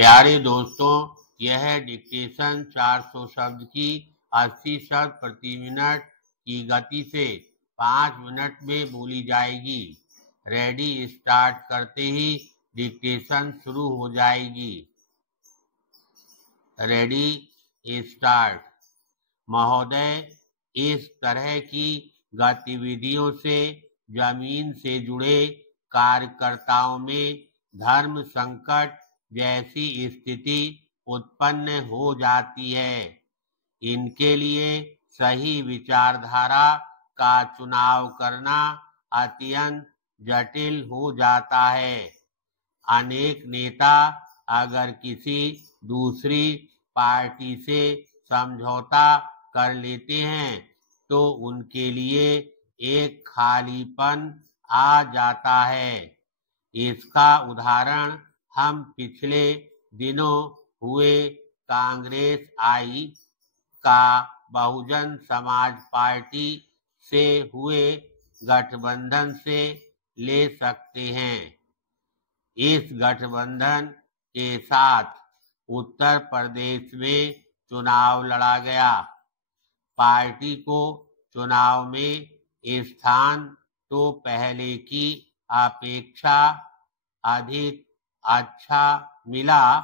प्यारे दोस्तों, यह डिक्टेशन 400 शब्द की 80 शब्द प्रति मिनट की गति से 5 मिनट में बोली जाएगी। रेडी स्टार्ट करते ही डिक्टेशन शुरू हो जाएगी। Ready start. महोदय, इस तरह की गतिविधियों से जमीन से जुड़े कार्यकर्ताओं में धर्म संकट जैसी स्थिति उत्पन्न हो जाती है। इनके लिए सही विचारधारा का चुनाव करना अत्यंत जटिल हो जाता है। अनेक नेता अगर किसी दूसरी पार्टी से समझौता कर लेते हैं तो उनके लिए एक खालीपन आ जाता है। इसका उदाहरण हम पिछले दिनों हुए कांग्रेस आई का बहुजन समाज पार्टी से हुए गठबंधन से ले सकते हैं। इस गठबंधन के साथ उत्तर प्रदेश में चुनाव लड़ा गया। पार्टी को चुनाव में स्थान तो पहले की अपेक्षा अधिक अच्छा मिला,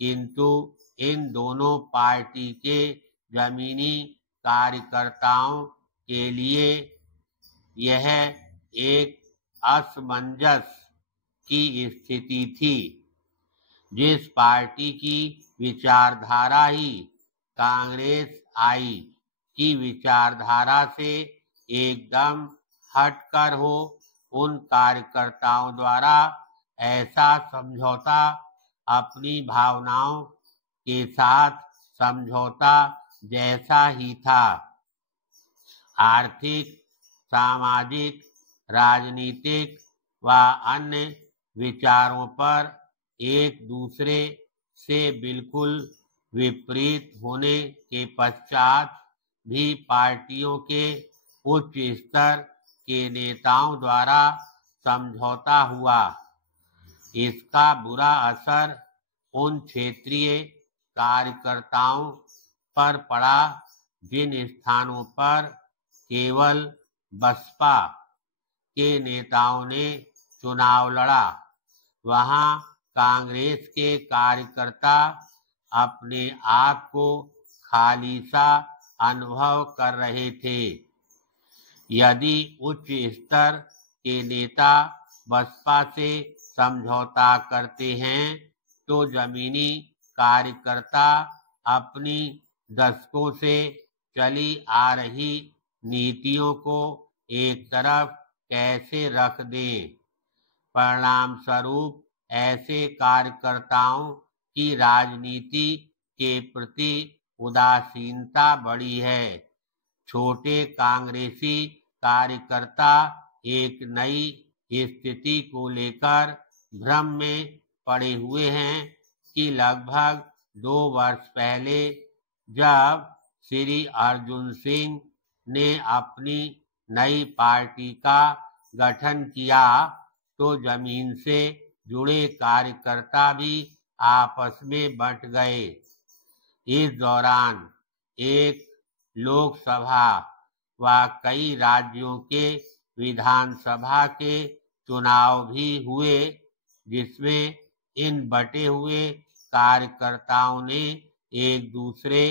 किंतु इन दोनों पार्टी के जमीनी कार्यकर्ताओं के लिए यह एक असमंजस की स्थिति थी। जिस पार्टी की विचारधारा ही कांग्रेस आई की विचारधारा से एकदम हटकर हो, उन कार्यकर्ताओं द्वारा ऐसा समझौता अपनी भावनाओं के साथ समझौता जैसा ही था। आर्थिक, सामाजिक, राजनीतिक व अन्य विचारों पर एक दूसरे से बिल्कुल विपरीत होने के पश्चात भी पार्टियों के उच्च स्तर के नेताओं द्वारा समझौता हुआ। इसका बुरा असर उन क्षेत्रीय कार्यकर्ताओं पर पड़ा जिन स्थानों पर केवल बसपा के नेताओं ने चुनाव लड़ा। वहां कांग्रेस के कार्यकर्ता अपने आप को खाली सा अनुभव कर रहे थे। यदि उच्च स्तर के नेता बसपा से समझौता करते हैं तो जमीनी कार्यकर्ता अपनी दशकों से चली आ रही नीतियों को एक तरफ कैसे रख दें। परिणाम स्वरूप ऐसे कार्यकर्ताओं की राजनीति के प्रति उदासीनता बढ़ी है। छोटे कांग्रेसी कार्यकर्ता एक नई स्थिति को लेकर भ्रम में पड़े हुए हैं कि लगभग 2 वर्ष पहले जब श्री अर्जुन सिंह ने अपनी नई पार्टी का गठन किया तो जमीन से जुड़े कार्यकर्ता भी आपस में बंट गए। इस दौरान एक लोकसभा व कई राज्यों के विधानसभा के चुनाव भी हुए, जिसमें इन बटे हुए कार्यकर्ताओं ने एक दूसरे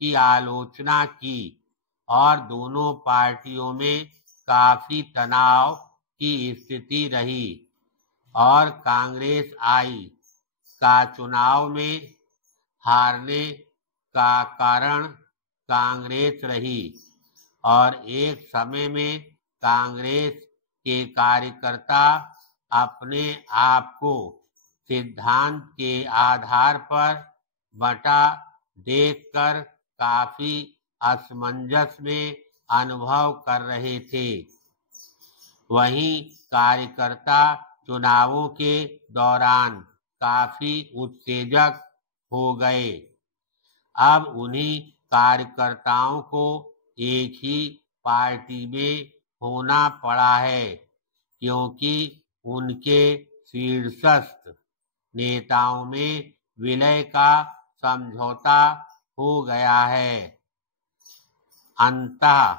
की आलोचना की और दोनों पार्टियों में काफी तनाव की स्थिति रही और कांग्रेस आई का चुनाव में हारने का कारण कांग्रेस रही और एक समय में कांग्रेस के कार्यकर्ता अपने आप को सिद्धांत के आधार पर बंटा देखकर काफी असमंजस में अनुभव कर रहे थे। वहीं कार्यकर्ता चुनावों के दौरान काफी उत्तेजक हो गए। अब उन्हीं कार्यकर्ताओं को एक ही पार्टी में होना पड़ा है, क्योंकि उनके शीर्षस्थ नेताओं में विलय का समझौता हो गया है। अंततः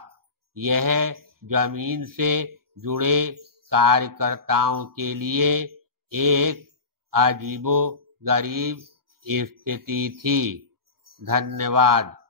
यह जमीन से जुड़े कार्यकर्ताओं के लिए एक अजीबोगरीब स्थिति थी। धन्यवाद।